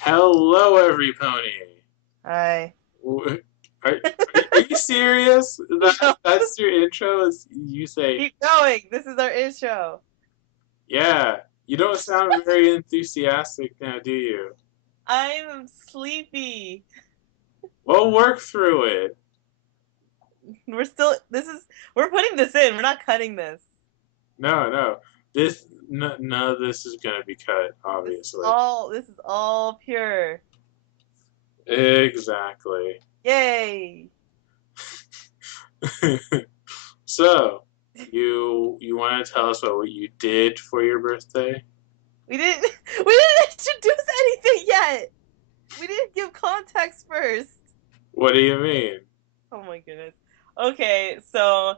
Hello, every pony. Hi. Are, are you serious? No, That's your intro? Is you say, keep going. This is our intro. yeah. You don't sound very enthusiastic now, do you? I'm sleepy. We'll work through it. We're still. We're putting this in. We're not cutting this. No, no. None of this is gonna be cut, This is obviously. all. This is all pure. Exactly. Yay! So, you want to tell us what you did for your birthday? We didn't. We didn't introduce anything yet. We didn't give context first. What do you mean? Oh my goodness. Okay, so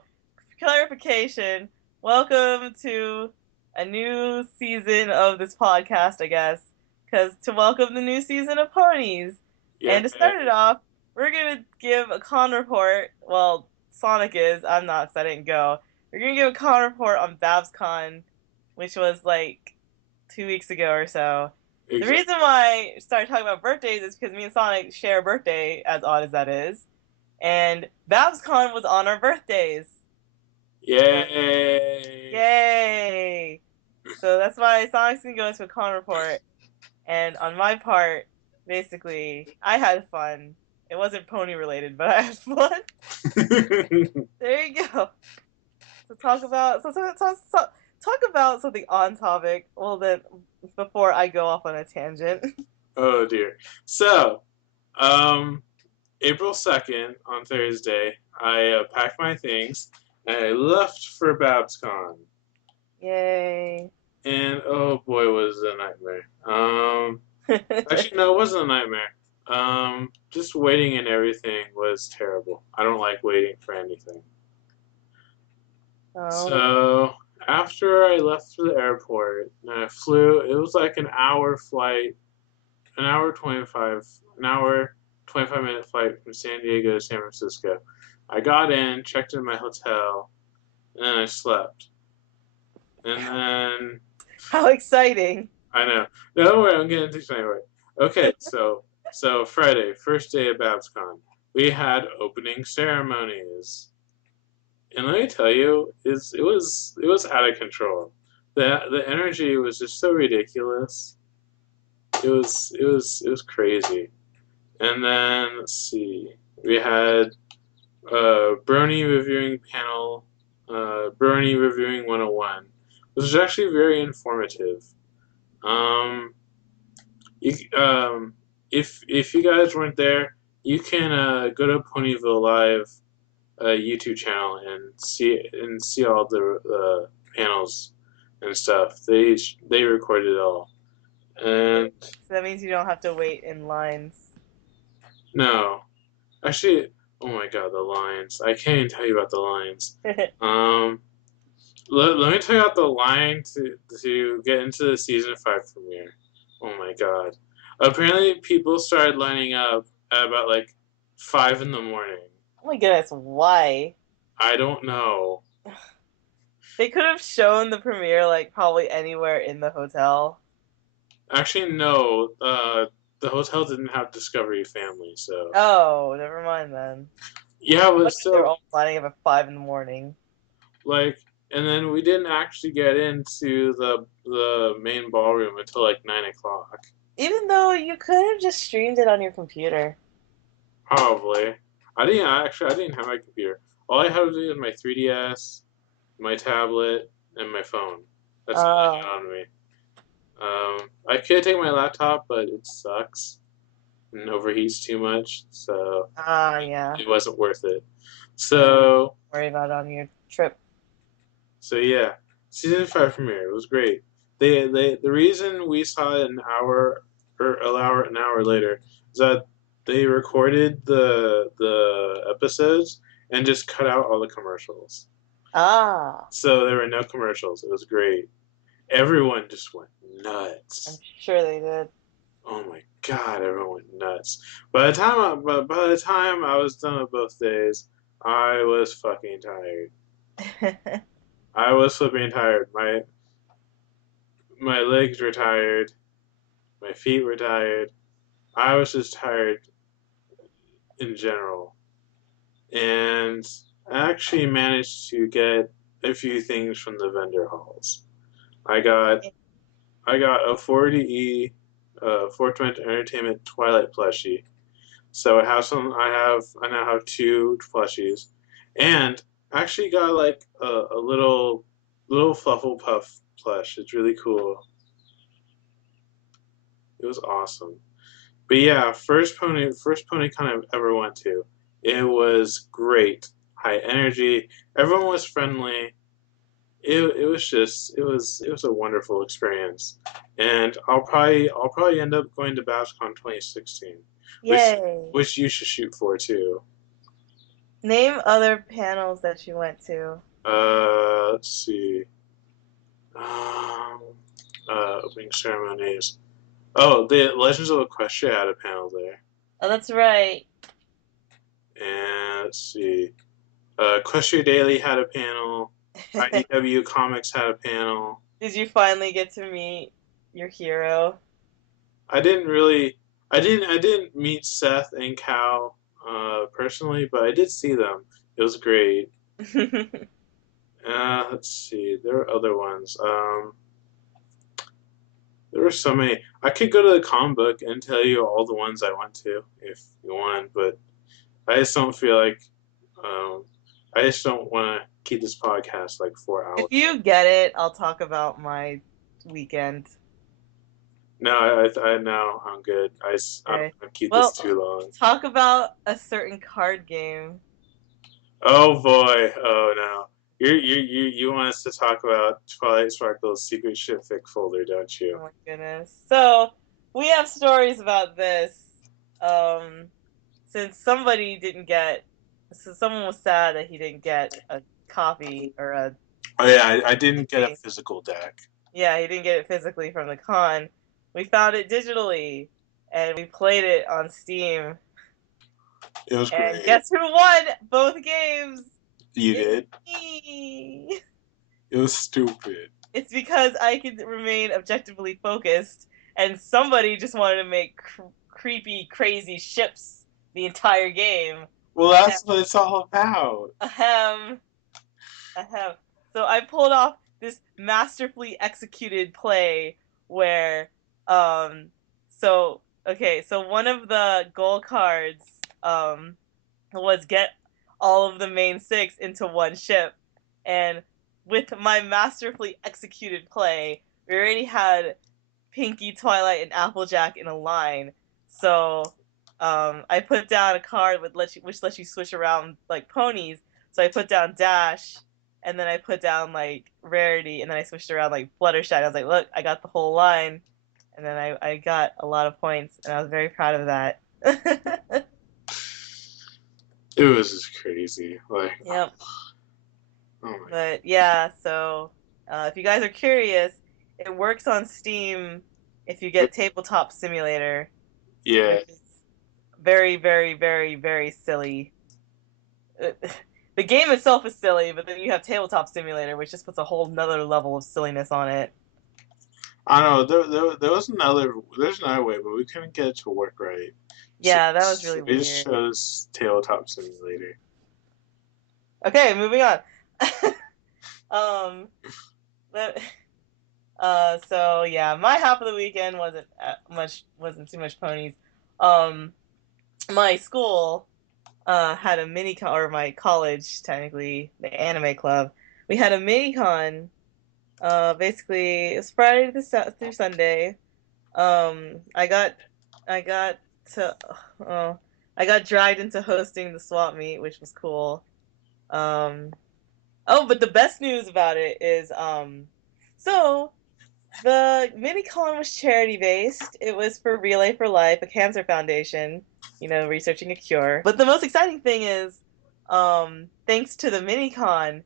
clarification. Welcome to a new season of this podcast, I guess. Because to welcome the new season of Ponies. Yeah. And to start it off, we're going to give a con report. Well, Sonic is. I'm not, because I didn't go. We're going to give a con report on Babscon, which was like 2 weeks ago or so. The Exactly. reason why I started talking about birthdays is because me and Sonic share a birthday, as odd as that is. And Babscon was on our birthdays. So Yay! yay! So that's why Sonic's gonna go into a con report. And on my part, basically, I had fun. It wasn't pony related, but I had fun. There you go. So talk about something on topic. Well then, before I go off on a tangent. Oh dear. So, um, April 2nd on Thursday, I packed my things and I left for Babscon. Yay! And oh boy, was it a nightmare. Actually, no, it wasn't a nightmare. Just waiting and everything was terrible. I don't like waiting for anything. Oh, So after I left for the airport and I flew, it was like an hour flight, an hour 25, an hour 25-minute flight from San Diego to San Francisco. I got in, checked in my hotel, and then I slept. And then how exciting! I know. No way, I'm getting too anyway. Okay, so Friday, first day of Babscon, we had opening ceremonies. And let me tell you, it was out of control. The energy was just so ridiculous. It was crazy. And then let's see, we had Brony reviewing panel, Brony reviewing 101, which was actually very informative. Um, you, if you guys weren't there, you can go to Ponyville Live YouTube channel and see all the panels and stuff. They recorded it all. And So that means you don't have to wait in lines. no, actually, oh my god, the lines! I can't even tell you about the lines. Um, let me tell you about the line to get into the season 5 premiere. Oh my god! Apparently, people started lining up at about like 5 in the morning. Oh my goodness, why? I don't know. They could have shown the premiere like probably anywhere in the hotel. Actually, no. The hotel didn't have Discovery Family, so Oh, never mind then. yeah, but What if they're still, all lining up at 5 in the morning? like, and then we didn't actually get into the main ballroom until like 9 o'clock. Even though you could have just streamed it on your computer. Probably. I didn't have my computer. All I had to do was my 3DS, my tablet, and my phone. That's all I Oh, had on me. I could take my laptop, but it sucks and overheats too much, so yeah. it wasn't worth it. Yeah. So Worry about it on your trip. So yeah, season 5 premiere. It was great. The reason we saw it an hour later is that they recorded the episodes and just cut out all the commercials. Ah, So there were no commercials. It was great. Everyone just went I'm nuts. sure they did. Oh my god, everyone went nuts. By the time I was done with both days, I was fucking tired. I was flipping tired. My legs were tired. My feet were tired. I was just tired in general, and I actually managed to get a few things from the vendor halls. I got I got a 40E, 420 Entertainment Twilight plushie. So I now have two plushies, and I actually got like a little Flufflepuff plush. It's really cool. It was awesome. But yeah, first pony con I've ever went to. It was great. High energy. Everyone was friendly. It was just it was a wonderful experience. And I'll probably end up going to Babscon 2016, Yay! which you should shoot for too. Name other panels that you went to. Let's see. Um, opening ceremonies. Oh, the Legends of Equestria had a panel there. Oh, that's right. And let's see. Equestria Daily had a panel. IDW Comics had a panel. Did you finally get to meet your hero? I didn't really, I didn't meet Seth and Cal personally, but I did see them. It was great. Let's see. There were other ones. There were so many. I could go to the comic book and tell you all the ones I went to if you want, but I just don't feel like. Um, I just don't want to keep this podcast like 4 hours. If you get it, I'll talk about my weekend. No, I know I'm good. I don't Okay. want to keep this Well, too long. talk about a certain card game. Oh boy! Oh no! You want us to talk about Twilight Sparkle's secret shipfic folder, don't Oh you? my goodness. So we have stories about this. Um, since somebody didn't get, so someone was sad that he didn't get a copy or a. Oh yeah, I didn't get a physical deck. Yeah, he didn't get it physically from the con. We found it digitally, and we played it on Steam. It was And great. guess who won both games? You It's did? me. It was stupid. It's because I could remain objectively focused, and somebody just wanted to make creepy, crazy ships the entire game. Well, that's what it's all about. Ahem. Ahem. So I pulled off this masterfully executed play where, so okay, so one of the goal cards, was get all of the main six into one ship, and with my masterfully executed play, we already had Pinky, Twilight, and Applejack in a line. So I put down a card which lets you switch around like ponies. So I put down Dash, and then I put down like Rarity, and then I switched around like Fluttershy. I was like, look, I got the whole line, and then I got a lot of points, and I was very proud of that. It was just crazy. Like, Yep. oh my. But yeah, so if you guys are curious, it works on Steam if you get Tabletop Simulator, Yeah. which is very, very, very, very silly. The game itself is silly, but then you have Tabletop Simulator, which just puts a whole nother level of silliness on it. I don't know. There's another way, but we couldn't get it to work right. Yeah, that was really So we just weird. chose Tabletop Simulator. Okay, moving on. um, but, so yeah, my half of the weekend wasn't too much ponies. Um, my school had a mini con, or my college technically, the anime club. We had a mini con. Basically, it was Friday through Sunday. I got I got to oh I got dragged into hosting the swap meet, which was cool. Um, oh, but the best news about it is so the minicon was charity based. It was for Relay for Life, a cancer foundation, researching a cure. But the most exciting thing is, thanks to the minicon,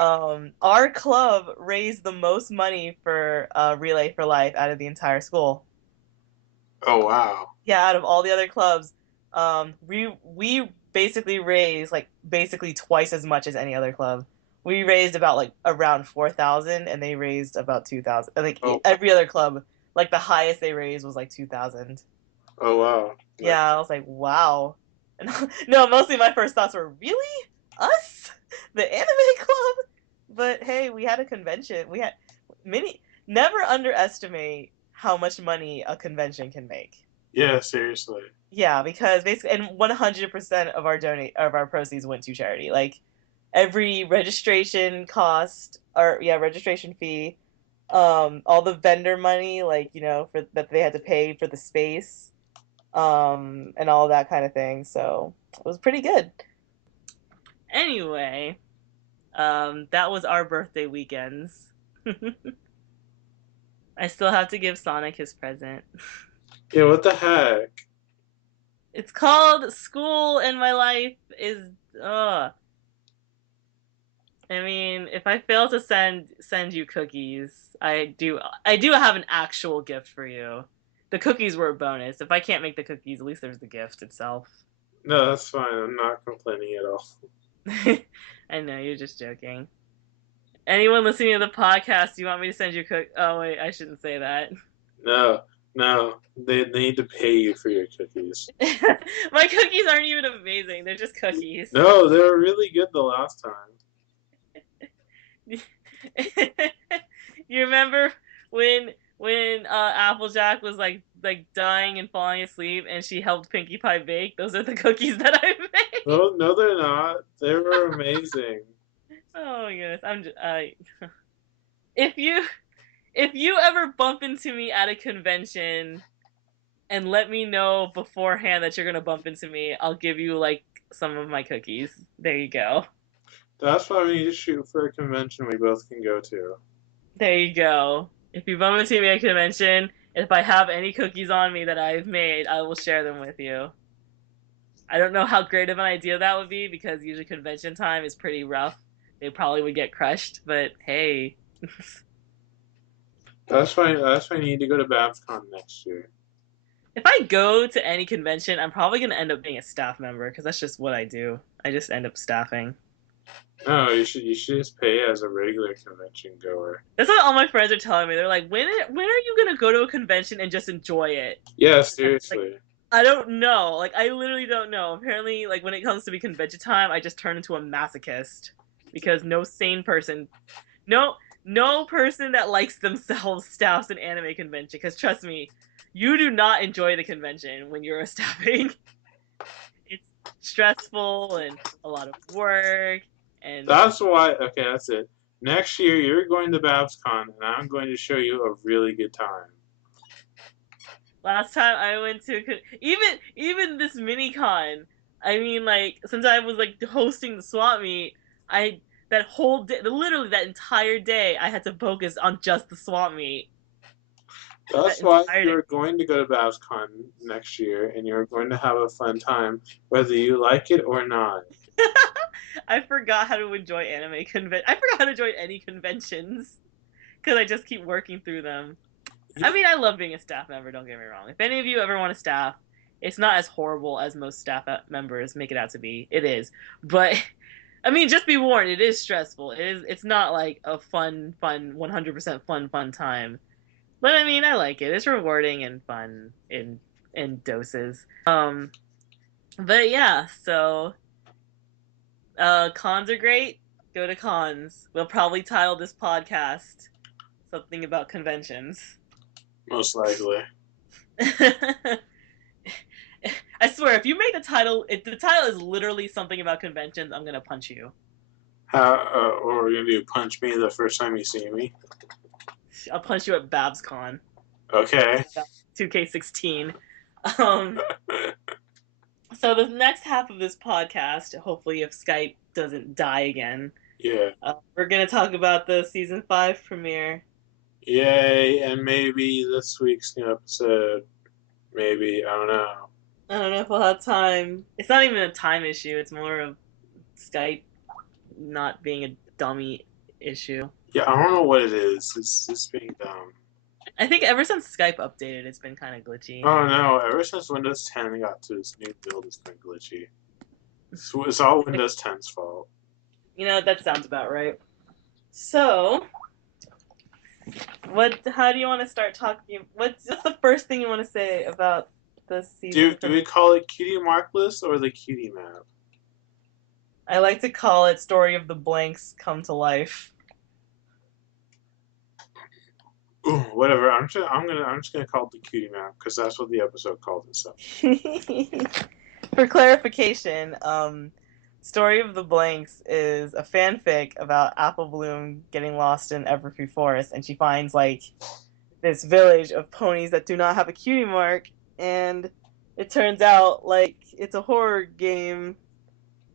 our club raised the most money for Relay for Life out of the entire school. Oh wow. Yeah, out of all the other clubs, we basically raised like basically twice as much as any other club. We raised about like around 4,000, and they raised about 2,000. Like Oh every other club, like the highest they raised was like 2,000. Oh wow. Nice. Yeah, I was like, wow. And no, mostly my first thoughts were, really? Us? The anime club? But hey, we had a convention. We had many. Never underestimate how much money a convention can make. Yeah, seriously. Yeah, because basically, and 100% of our proceeds went to charity. Like every registration cost, or yeah, registration fee, all the vendor money, like for that they had to pay for the space, and all that kind of thing. So it was pretty good. Anyway, that was our birthday weekends. I still have to give Sonic his present. Yeah, what the heck? It's called School and My Life is I mean, if I fail to send you cookies, I do have an actual gift for you. The cookies were a bonus. If I can't make the cookies, at least there's the gift itself. No, that's fine. I'm not complaining at all. I know you're just joking. Anyone listening to the podcast, do you want me to send you cook? Oh wait, I shouldn't say that. No, no. They need to pay you for your cookies. My cookies aren't even amazing. They're just cookies. No, they were really good the last time. You remember when Applejack was like dying and falling asleep, and she helped Pinkie Pie bake? Those are the cookies that I made. No, no, they're not. They were amazing. Oh my goodness, I'm just if you if you ever bump into me at a convention and let me know beforehand that you're gonna bump into me, I'll give you like some of my cookies. There you go. That's why we need to shoot for a convention we both can go to. There you go. If you bump into me at a convention, if I have any cookies on me that I've made, I will share them with you. I don't know how great of an idea that would be because usually convention time is pretty rough. They probably would get crushed, but hey. That's fine. That's why you need to go to Babscon next year. If I go to any convention, I'm probably going to end up being a staff member because that's just what I do. I just end up staffing. No, you should just pay as a regular convention goer. That's what all my friends are telling me. They're like, when are you going to go to a convention and just enjoy it? Yeah, Like, seriously. I don't know. Like, I literally don't know. Apparently, like, when it comes to be convention time, I just turn into a masochist because no sane person, no, no person that likes themselves staffs an anime convention. Because trust me, you do not enjoy the convention when you're staffing. It's stressful and a lot of work. And That's why. Okay, that's it. Next year you're going to Babscon, and I'm going to show you a really good time. last time I went to even this mini con, I mean, like since I was like hosting the swap meet, I that whole day, literally that entire day, I had to focus on just the swap meet. That That's why entire day. you're going to go to Babscon next year, and you're going to have a fun time, whether you like it or not. I forgot how to enjoy anime convention. I forgot how to enjoy any conventions because I just keep working through them. I mean, I love being a staff member. Don't get me wrong. If any of you ever want to staff, it's not as horrible as most staff members make it out to be. It is, but I mean, just be warned. It is stressful. It is. It's not like a fun, 100% fun time. But I mean, I like it. It's rewarding and fun in doses. But yeah. So, cons are great. Go to cons. We'll probably title this podcast something about conventions. Most likely. I swear, if you make the title, if the title is literally something about conventions, I'm gonna punch you. Or are you gonna do punch me the first time you see me? I'll punch you at Babscon. Okay. 2K16. Um, so the next half of this podcast, hopefully, if Skype doesn't die again, Yeah. we're gonna talk about the season 5 premiere. Yay! And maybe this week's new episode. Maybe I don't know. I don't know if we'll have time. It's not even a time issue. It's more of Skype not being a dummy issue. Yeah, I don't know what it is. It's just being dumb. I think ever since Skype updated, it's been kind of glitchy. Oh no! Ever since Windows 10 got to its new build, it's been glitchy. It's all Windows 10's fault. You know, that sounds about right. So, how do you want to start talking? What's the first thing you want to say about this Do season do we premiere. call it Cutie Mark List or the Cutie Map? I like to call it "Story of the Blanks Come to Life." Ooh, whatever. I'm just gonna call it the Cutie Map because that's what the episode called itself. For clarification, Story of the Blanks is a fanfic about Apple Bloom getting lost in Everfree Forest, and she finds like this village of ponies that do not have a cutie mark, and it turns out like it's a horror game,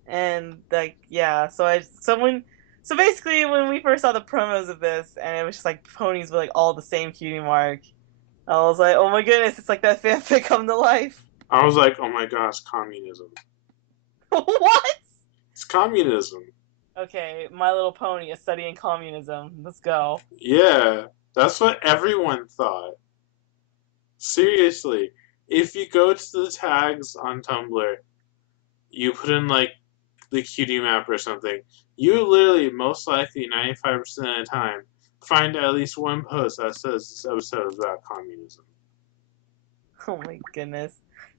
and like yeah, so basically when we first saw the promos of this, and it was just like ponies with like all the same cutie mark, I was like, oh my goodness, it's like that fanfic come to life. I was like, oh my gosh, communism. What? It's communism. Okay, My Little Pony is studying communism. Let's go. Yeah, that's what everyone thought. Seriously, if you go to the tags on Tumblr, you put in like the cutie map or something, you literally most likely 95% of the time find at least one post that says this episode is about communism. Oh my goodness.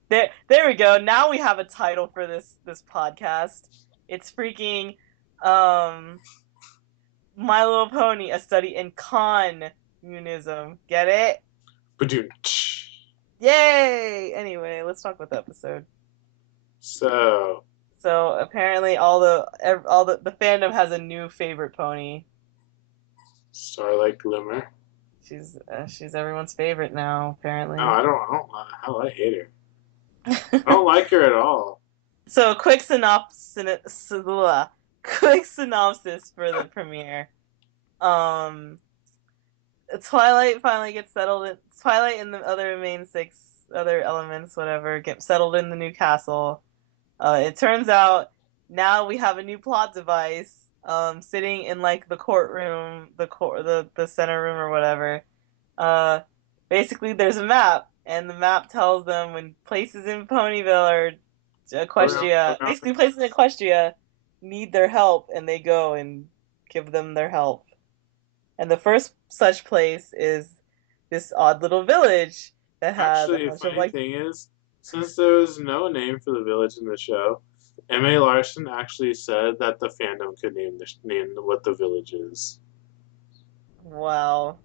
There we go. Now we have a title for this podcast. It's freaking um My Little Pony, a study in communism. Get it? But dude, Yay! Anyway, let's talk about the episode. so So apparently all the fandom has a new favorite pony. Starlight Glimmer. She's everyone's favorite now, No, apparently. I hate her. I don't like her at all. So quick synopsis for the premiere. Um, Twilight finally gets settled in. Twilight and the other main six other elements, whatever, get settled in the new castle. It turns out now we have a new plot device. Sitting in like the courtroom, the center room or whatever. Uh, Basically there's a map, and the map tells them when places in Ponyville or Equestria, basically places in Equestria, need their help, and they go and give them their help. And the first such place is this odd little village that has a Actually, a bunch of funny like, thing is, since there was no name for the village in the show, M.A. Larson actually said that the fandom could name what the village is. wow,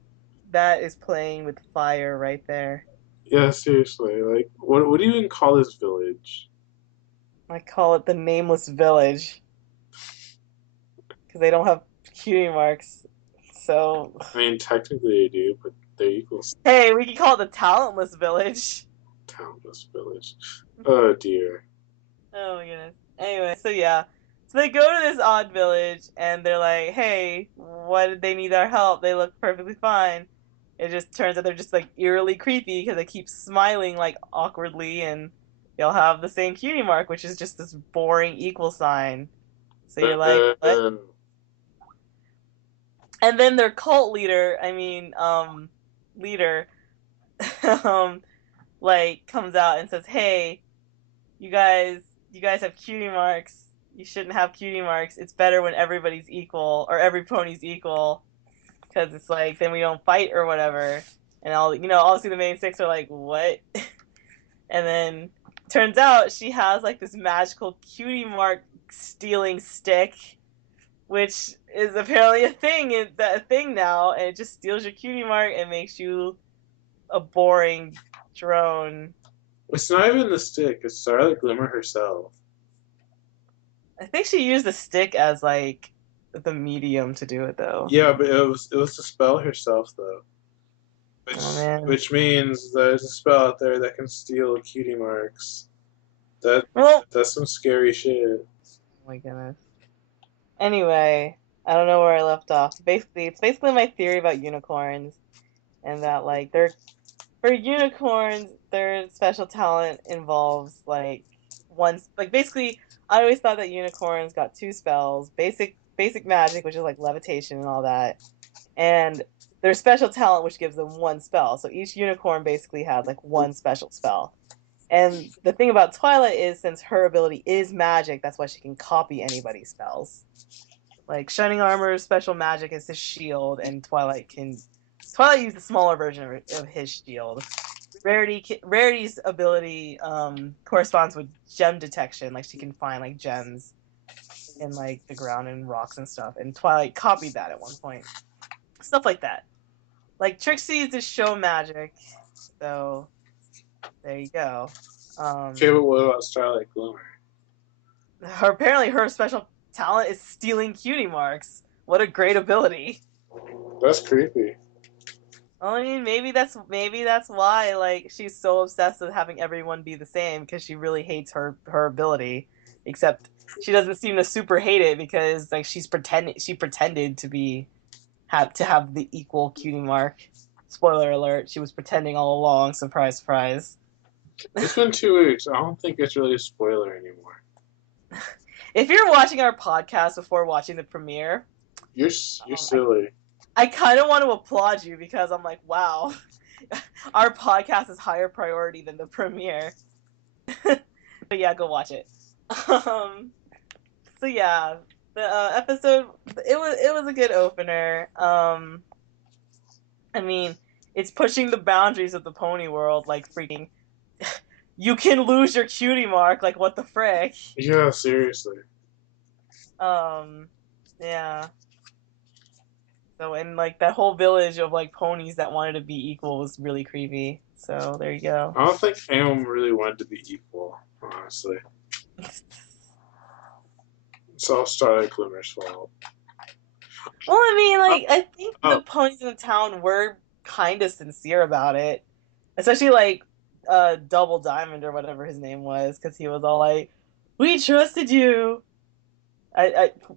that is playing with fire right there. Yeah, seriously. Like, what do you even call this village? I call it the nameless village because they don't have cutie marks. So, I mean, technically they do, but they're equal hey, we can call it the talentless village. townless village. Oh dear. Oh my goodness. Anyway, so yeah. So they go to this odd village and they're like, hey, why did they need our help? They look perfectly fine. It just turns out they're just like eerily creepy because they keep smiling like awkwardly, and they'll have the same cutie mark, which is just this boring equal sign. So you're like, what? Uh, And then their cult leader, leader, um, like comes out and says, hey, you guys you guys have cutie marks. You shouldn't have cutie marks. It's better when everybody's equal or every pony's equal, because it's like then we don't fight or whatever. And obviously the main six are like, what? And then turns out she has like this magical cutie mark stealing stick, which is apparently a thing now, and it just steals your cutie mark and makes you a boring drone. it's not even the stick. It's Starlight Glimmer herself. I think she used the stick as like the medium to do it though. Yeah, but it was the spell herself though, Oh which man. which means there's a spell out there that can steal cutie marks. That Well, that's some scary shit. oh my goodness. Anyway, I don't know where I left off. Basically, it's basically my theory about unicorns, and that like they're for unicorns, their special talent involves like basically I always thought that unicorns got two spells, basic magic, which is like levitation and all that, and their special talent, which gives them one spell. So each unicorn basically has like one special spell. And the thing about Twilight is, since her ability is magic, that's why she can copy anybody's spells. Like Shining Armor's special magic is his shield, and Twilight used the smaller version of his shield. Rarity's ability corresponds with gem detection. Like she can find like gems in like the ground and rocks and stuff. And Twilight copied that at one point. Stuff like that. Like Trixie is just show magic. So there you go. Okay, but what about Starlight Glimmer? Her special talent is stealing cutie marks. What a great ability. That's creepy. Well, I mean, maybe that's why like she's so obsessed with having everyone be the same because she really hates her ability. Except she doesn't seem to super hate it because like she pretended to have the equal cutie mark. Spoiler alert: she was pretending all along. Surprise, surprise. It's been 2 weeks. I don't think it's really a spoiler anymore. If you're watching our podcast before watching the premiere, You're um, I silly. I kind of want to applaud you because I'm like, wow, our podcast is higher priority than the premiere. But yeah, go watch it. Um, so yeah, the episode it was a good opener. I mean, it's pushing the boundaries of the pony world, like freaking. You can lose your cutie mark, like what the frick? Yeah, seriously. Um, yeah. So and like that whole village of like ponies that wanted to be equal was really creepy. So there you go. I don't think anyone really wanted to be equal, honestly. It's all Starlight Glimmer's fault. Well, I mean, Oh, like I think the oh, ponies in the town were kind of sincere about it, especially like Double Diamond or whatever his name was, because he was all like, "We trusted you."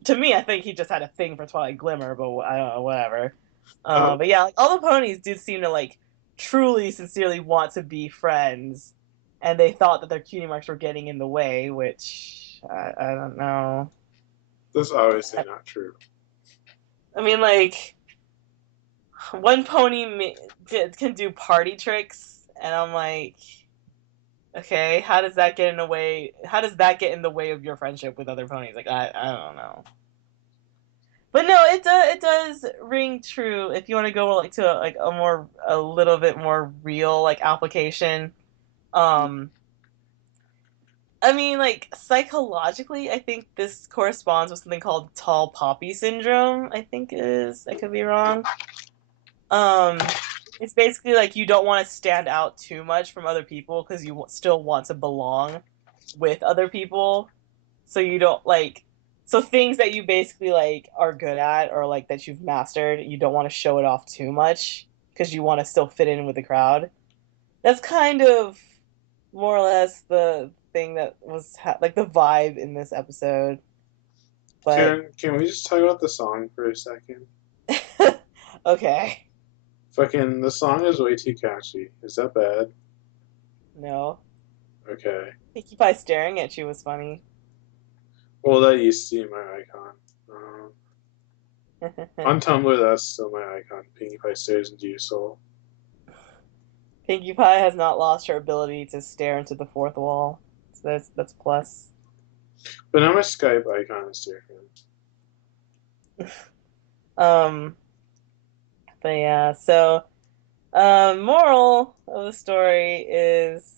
To me, I think he just had a thing for Twilight Glimmer, but I don't know, whatever. oh, But yeah, like, all the ponies did seem to like truly, sincerely want to be friends, and they thought that their cutie marks were getting in the way, which I don't know. that's obviously not true. I mean, like one pony can do party tricks, and I'm like, okay, how does that get in the way? How does that get in the way of your friendship with other ponies? Like, I don't know. But no, it does ring true if you want to go like to like a little bit more real like application. Um, I mean, like psychologically, I think this corresponds with something called tall poppy syndrome. I think it is. I could be wrong. Um, it's basically like you don't want to stand out too much from other people because you still want to belong with other people. So you don't like so things that you basically like are good at or like that you've mastered, you don't want to show it off too much because you want to still fit in with the crowd. That's kind of more or less the thing that was like the vibe in this episode. But Can we just talk about the song for a second? okay, Fucking the song is way too catchy. Is that bad? no. Okay. Pinkie Pie staring at you was funny. Well, that used to be my icon. On Tumblr, that's still my icon. Pinkie Pie stares into your soul. Pinkie Pie has not lost her ability to stare into the fourth wall. So that's a plus. But now my Skype icon is different. Um, but yeah, so moral of the story is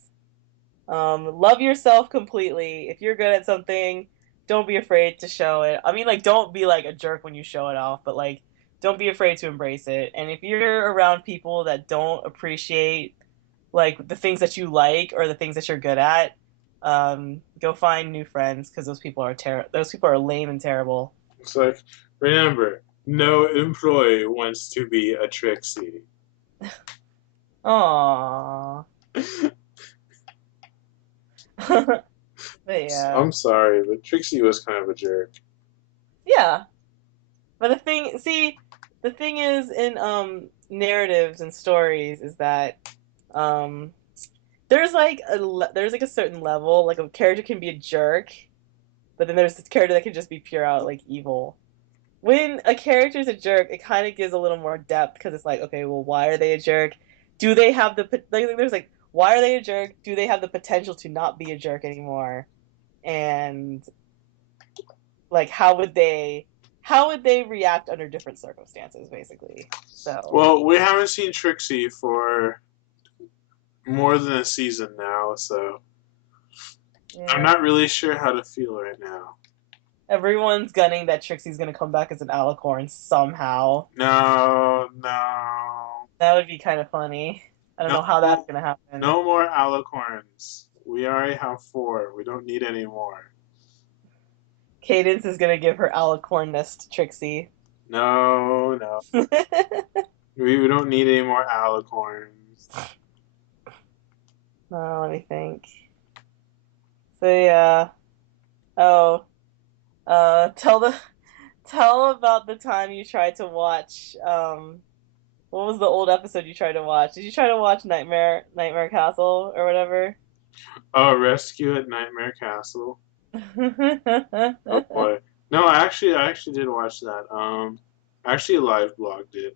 love yourself completely. If you're good at something, don't be afraid to show it. I mean, like, don't be like a jerk when you show it off, but like, don't be afraid to embrace it. And if you're around people that don't appreciate like the things that you like or the things that you're good at, go find new friends because those people are lame and terrible. It's like, remember, no employee wants to be a Trixie. Aww. But yeah. I'm sorry, but Trixie was kind of a jerk. Yeah. But the thing is in narratives and stories is that um there's like a certain level like a character can be a jerk, but then there's this character that can just be pure out like evil. When a character is a jerk, it kind of gives a little more depth because it's like, okay, well, why are they a jerk? Do they have like there's like why are they a jerk? Do they have the potential to not be a jerk anymore? And like how would they react under different circumstances basically. So Well, we haven't seen Trixie for more than a season now, so I'm Yeah. not really sure how to feel right now. Everyone's gunning that Trixie's gonna come back as an alicorn somehow. No, no, That would be kind of funny. I don't know how no, that's gonna happen. no more alicorns. We already have four. We don't need any more. Cadence is gonna give her alicornness to Trixie. No, no. We don't need any more alicorns. Let me think. So yeah. Oh, tell about the time you tried to watch. What was the old episode you tried to watch? Did you try to watch Nightmare Castle or whatever? Oh, Rescue at Nightmare Castle. Oh boy. No, I actually did watch that. I actually live blogged it.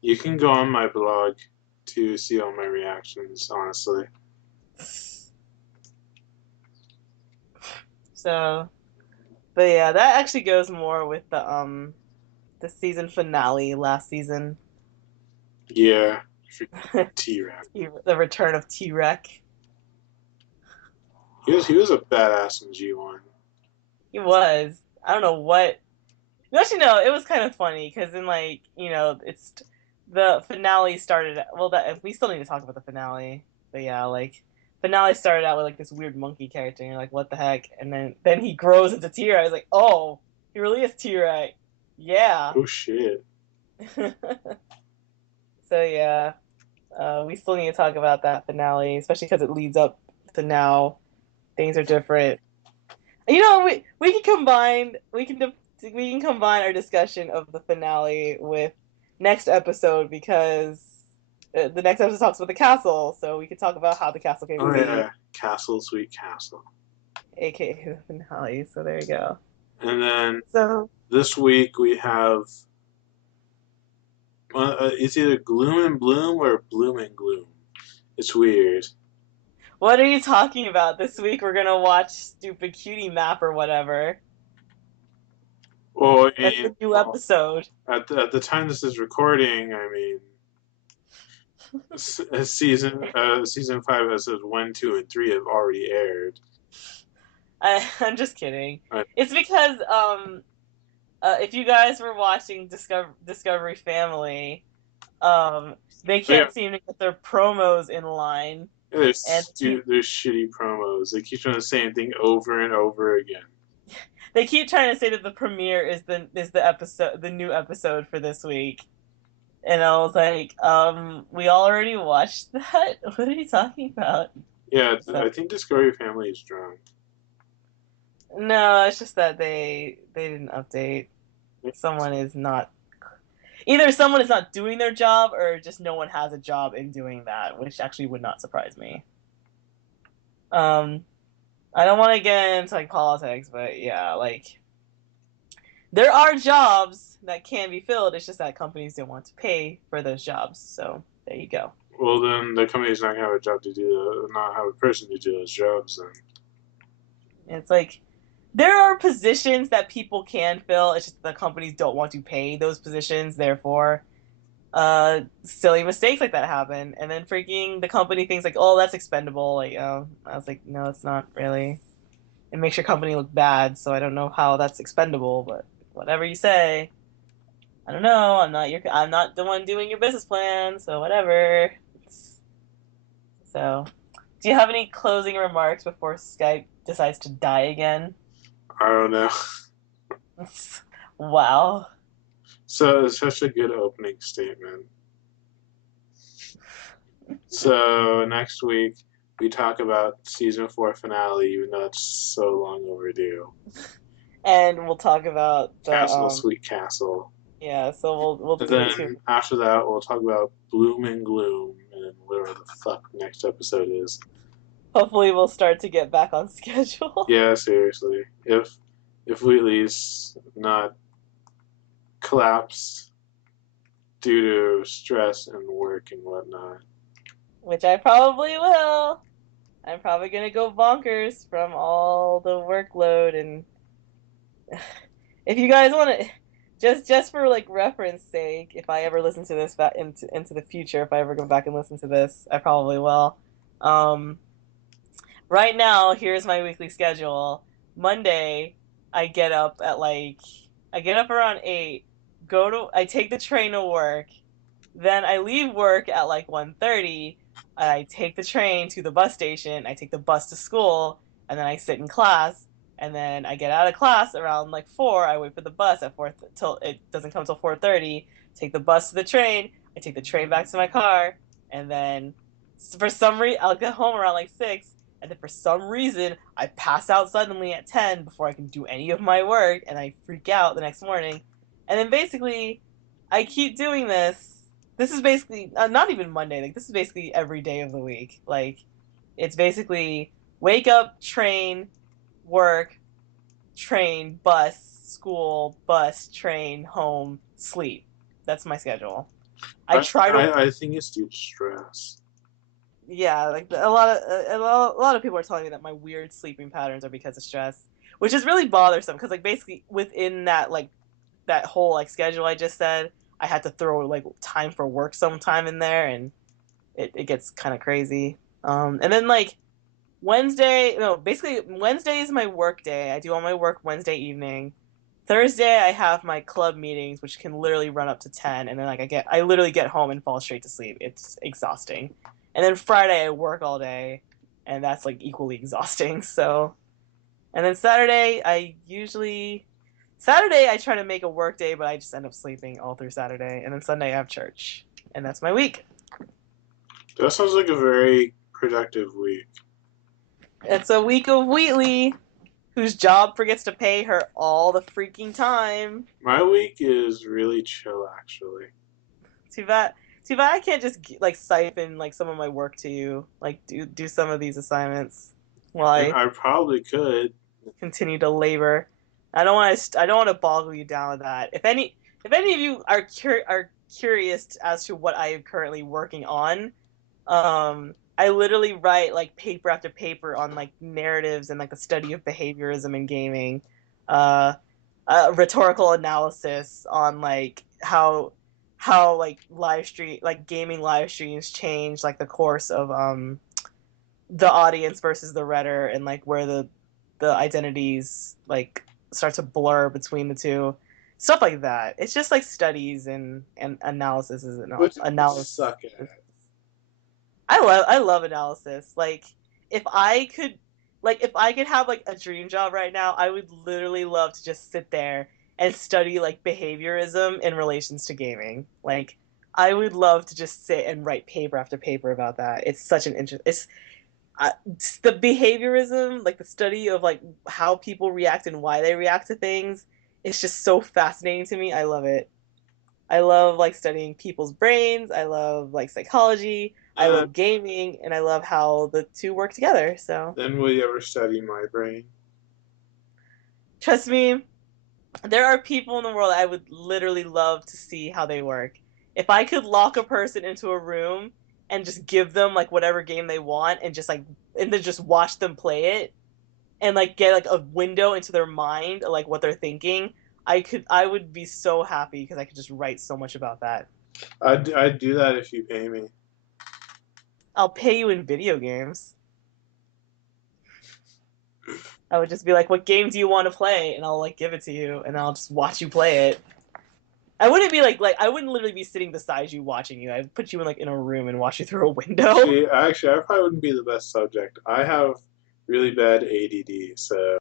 You can go on my blog to see all my reactions. Honestly, So, but yeah, that actually goes more with the season finale last season. yeah. T-Rex. The return of T-Rex. He was a badass in G1. He was. I don't know what. Actually, no, it was kind of funny because then, like, it's the finale started. Well, that we still need to talk about the finale, but yeah, like, finale started out with like this weird monkey character, and you're like, what the heck? And then he grows into T-Rex. I was like, oh, he really is T-Rex. Yeah. Oh shit. So yeah, we still need to talk about that finale, especially because it leads up to now. Things are different. We can combine we can combine our discussion of the finale with next episode because the next episode talks about the castle, so we could talk about how the castle came to Oh be, yeah, Castle, Sweet Castle. aka the finale. So there you go. And then So this week we have it's either Gloom and Bloom or Bloom and Gloom. It's weird. what are you talking about? This week we're gonna watch Stupid Cutie Map or whatever. Well, That's the new well episode. at the time this is recording, I mean, season 5 episodes 1, 2, and 3 have already aired. I'm just kidding. Uh, It's because if you guys were watching Discovery Family, they yeah, can't seem to get their promos in line, and there's shitty promos. They keep doing the same thing over and over again. they keep trying to say that the premiere is the episode, the new episode for this week. And I was like, we already watched that. What are you talking about? Yeah, So I think Discovery Family is drunk. no, it's just that they didn't update. Someone is not Either someone is not doing their job or just no one has a job in doing that, which actually would not surprise me. Um, I don't want to get into like politics, but yeah, like there are jobs that can be filled. It's just that companies don't want to pay for those jobs. So there you go. Well, then the company's not gonna have a job to do, not have a person to do those jobs. Then It's like there are positions that people can fill. It's just the companies don't want to pay those positions. Therefore, silly mistakes like that happen, and then freaking the company thinks like, oh, that's expendable. Like, oh, I was like, no, it's not really. It makes your company look bad. So I don't know how that's expendable, but whatever you say. I don't know. I'm not the one doing your business plan. So whatever. So, do you have any closing remarks before Skype decides to die again? I don't know. Wow. So it's such a good opening statement. So next week we talk about season 4 finale, even though it's so long overdue. And we'll talk about the Castle, Sweet Castle. yeah. So we'll And do the two. then after that, we'll talk about Bloom and Gloom and whatever the fuck next episode is. Hopefully, we'll start to get back on schedule. Yeah, seriously. If Wheatley's not collapsed due to stress and work and whatnot. Which I probably will. I'm probably gonna go bonkers from all the workload and if you guys want to just for like reference sake, if I ever listen to this back into the future, if I ever go back and listen to this, I probably will. Um, right now, here's my weekly schedule. Monday, I get up at like I get up around 8, I take the train to work. Then I leave work at like 1:30. I take the train to the bus station. I take the bus to school, and then I sit in class. And then I get out of class around like 4. I wait for the bus at 4 till it doesn't come till 4:30. Take the bus to the train. I take the train back to my car, and then for some reason I'll get home around like 6. And then for some reason I pass out suddenly at 10 before I can do any of my work, and I freak out the next morning. And then basically I keep doing this. This is basically not even Monday. Like this is basically every day of the week. Like it's basically wake up, train, work, train, bus, school, bus, train, home, sleep. That's my schedule. I try to I think it's due to stress. yeah, like a lot of people are telling me that my weird sleeping patterns are because of stress, which is really bothersome because like basically within that whole like schedule I just said, I had to throw like time for work sometime in there, and it gets kind of crazy. And then like Wednesday, no, basically Wednesday is my work day. I do all my work Wednesday evening. Thursday I have my club meetings, which can literally run up to 10, and then like I literally get home and fall straight to sleep. It's exhausting. And then Friday I work all day, and that's like equally exhausting. So, and then Saturday I try to make a work day, but I just end up sleeping all through Saturday, and then Sunday I have church, and that's my week. That sounds like a very productive week. It's a week of Wheatley, whose job forgets to pay her all the freaking time. My week is really chill, actually. Too bad. Too bad I can't just like siphon like some of my work to you. Like do some of these assignments while And I I probably could. continue to labor. I don't want to boggle you down with that. If any of you are curious as to what I am currently working on, I literally write like paper after paper on like narratives and like the study of behaviorism in gaming. Uh, rhetorical analysis on like how like gaming live streams change like the course of the audience versus the redder, and like where the identities like start to blur between the two, stuff like that. It's just like studies and analysis and Which you analysis. suck at. I love analysis. If I could have like a dream job right now, I would literally love to just sit there and study like behaviorism in relations to gaming. Like I would love to just sit and write paper after paper about that. It's such an interest. It's the behaviorism, like the study of like how people react and why they react to things. It's just so fascinating to me. I love it. I love like studying people's brains. I love like psychology. I Uh, love gaming, and I love how the two work together. So then will you ever study my brain? trust me, there are people in the world I would literally love to see how they work. If I could lock a person into a room and just give them like whatever game they want, and then just watch them play it, and like get like a window into their mind, like what they're thinking, I would be so happy because I could just write so much about that. I'd do that if you pay me. I'll pay you in video games. I would just be like, "What game do you want to play?" And I'll like give it to you, and I'll just watch you play it. I wouldn't be like I wouldn't literally be sitting beside you watching you. I'd put you in like in a room and watch you through a window. See, actually, I probably wouldn't be the best subject. I have really bad ADD, so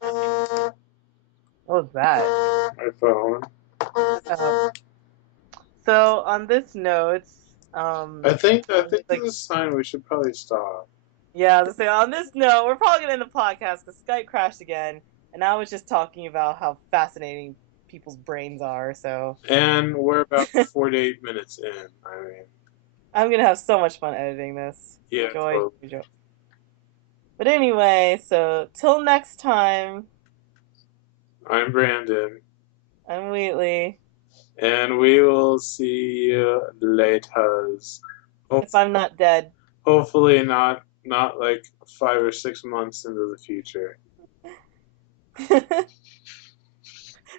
What was that? my phone. Uh, so on this note, I think this like is a sign we should probably stop. yeah, let's say on this note, we're probably gonna end the podcast because Skype crashed again, and I was just talking about how fascinating people's brains are. So And we're about 48 minutes in. I mean, I'm gonna have so much fun editing this. yeah, Joy, totally. joy, joy. But anyway, so till next time, I'm Brandon, I'm Wheatley. and we will see you later. If I'm not dead. Hopefully not like 5 or 6 months into the future.